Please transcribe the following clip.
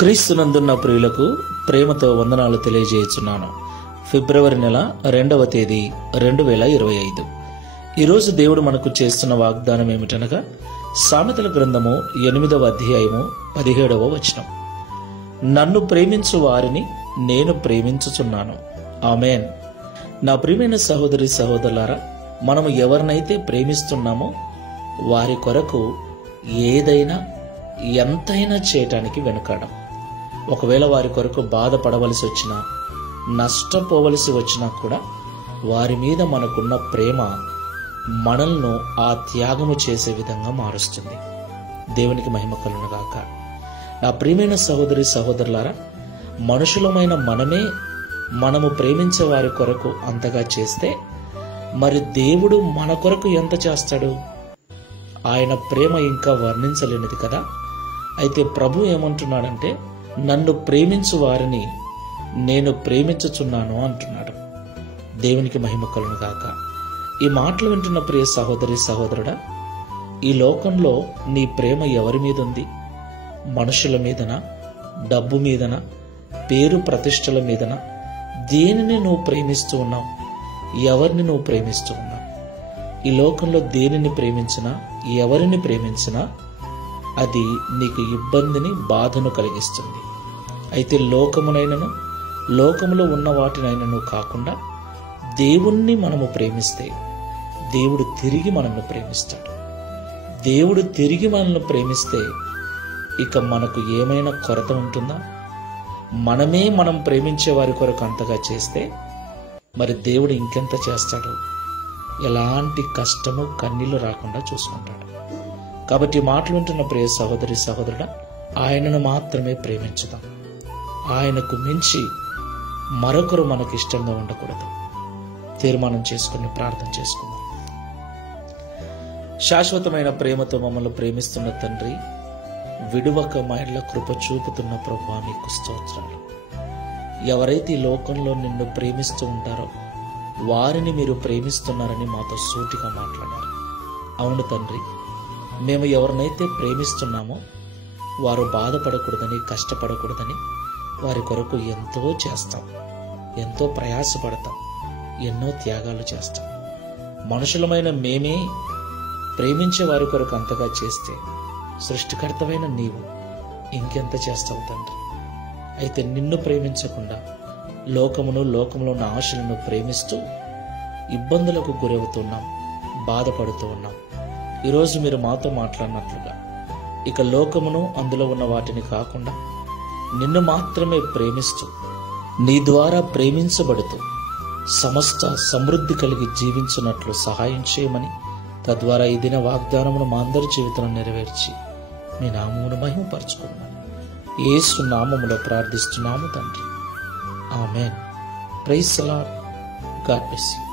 క్రీస్తునందున్న ప్రియులకు ప్రేమతో వందనాలు తెలియజేయుచున్నాను. ఫిబ్రవరి నెల 2వ తేదీ 2025. ఈరోజు దేవుడు మనకు చేస్తున్న వాగ్దానం ఏమిటనగా సామెతల గ్రంథము 8వ అధ్యాయము 17వ వచనం. నన్ను ప్రేమించు వారిని నేను ప్రేమించుచున్నాను. ఆమేన్. నా ప్రియమైన సహోదరి సహోదరులారా, మనము ఎవరినైతే ప్రేమిస్తున్నామో వారి కొరకు ఏదైనా ఎంతైనా చేయటానికి వెనుకాడం. ఒకవేళ వారి కొరకు బాధపడవలసి వచ్చినా, నష్టపోవలసి వచ్చినా కూడా వారి మీద మనకున్న ప్రేమ మనల్ని ఆ త్యాగము చేసే విధంగా మారుస్తుంది. దేవునికి మహిమ కలుగునుగాక. నా ప్రియమైన సహోదరి సహోదరులారా, మనుషులమైన మనము ప్రేమించే వారి కొరకు అంతగా చేస్తే మరి దేవుడు మన కొరకు ఎంత చేస్తాడు? ఆయన ప్రేమ ఇంకా వర్ణించలేనిది కదా. అయితే ప్రభు ఏమంటున్నాడంటే, నన్ను ప్రేమించు వారిని నేను ప్రేమించుచున్నాను అంటున్నాడు. దేవునికి మహిమ కలుగునుగాక. ఈ మాటలు వింటున్న ప్రియ సహోదరి సహోదరుడా, ఈ లోకంలో నీ ప్రేమ ఎవరి మీద ఉంది? మనుషుల మీదనా? డబ్బు మీదనా? పేరు ప్రతిష్టల మీదనా? దేనిని నువ్వు ప్రేమిస్తూ ఉన్నావు? ఎవరిని నువ్వు ప్రేమిస్తూ ఉన్నావు? ఈ లోకంలో దేనిని ప్రేమించినా, ఎవరిని ప్రేమించినా అది నీకు ఇబ్బందిని, బాధను కలిగిస్తుంది. అయితే లోకమునైనను, లోకములో ఉన్న వాటినైనను కాకుండా దేవుణ్ణి మనము ప్రేమిస్తే దేవుడు తిరిగి మనల్ని ప్రేమిస్తాడు. దేవుడు తిరిగి మనల్ని ప్రేమిస్తే ఇక మనకు ఏమైనా కొరత ఉంటుందా? మనం ప్రేమించే వారి కొరకు అంతగా చేస్తే మరి దేవుడు ఇంకెంత చేస్తాడు? ఎలాంటి కష్టము, కన్నీళ్లు రాకుండా చూసుకుంటాడు. కాబట్టి మాటలు వింటున్న ప్రియ సహోదరి సహోదరుడా, ఆయనను మాత్రమే ప్రేమించుదాం. ఆయనకు మించి మరొకరు మనకు ఇష్టంగా ఉండకూడదు. తీర్మానం చేసుకుని ప్రార్థన చేసుకుందాం. శాశ్వతమైన ప్రేమతో మమ్మల్ని ప్రేమిస్తున్న తండ్రి, విడువక మా ఇళ్ళ కృప చూపుతున్న ప్రభువా, మీకు స్తోత్రాలు. ఎవరైతే ఈ లోకంలో నిన్ను ప్రేమిస్తూ ఉంటారో వారిని మీరు ప్రేమిస్తున్నారని మాతో సూటిగా మాట్లాడారు. అవును తండ్రి, మేము ఎవరినైతే ప్రేమిస్తున్నామో వారు బాధపడకూడదని, కష్టపడకూడదని వారి కొరకు ఎంతో చేస్తాం, ఎంతో ప్రయాసపడతాం, ఎన్నో త్యాగాలు చేస్తాం. మనుషులమైన మేమే ప్రేమించే వారి కొరకు అంతగా చేస్తే సృష్టికర్తమైన నీవు ఇంకెంత చేస్తావు తండ్రి? అయితే నిన్ను ప్రేమించకుండా లోకంలో ఉన్న ఆశలను ప్రేమిస్తూ ఇబ్బందులకు గురవుతున్నాం, బాధపడుతూ ఉన్నాం. ఈరోజు మీరు మాతో మాట్లాడినట్లుగా ఇక లోకమును, అందులో ఉన్న వాటిని కాకుండా నిన్ను మాత్రమే ప్రేమిస్తూ, నీ ద్వారా ప్రేమించబడుతూ సమస్త సమృద్ధి కలిగి జీవించినట్లు సహాయం చేయమని, తద్వారా ఈ దిన వాగ్దానమును మా అందరి జీవితంలో నెరవేర్చి మీ నామమును మహిమపరచుకున్నాను. యేసు నామములో ప్రార్థిస్తున్నాము తండ్రి. Amen. Praise the lord. God bless you.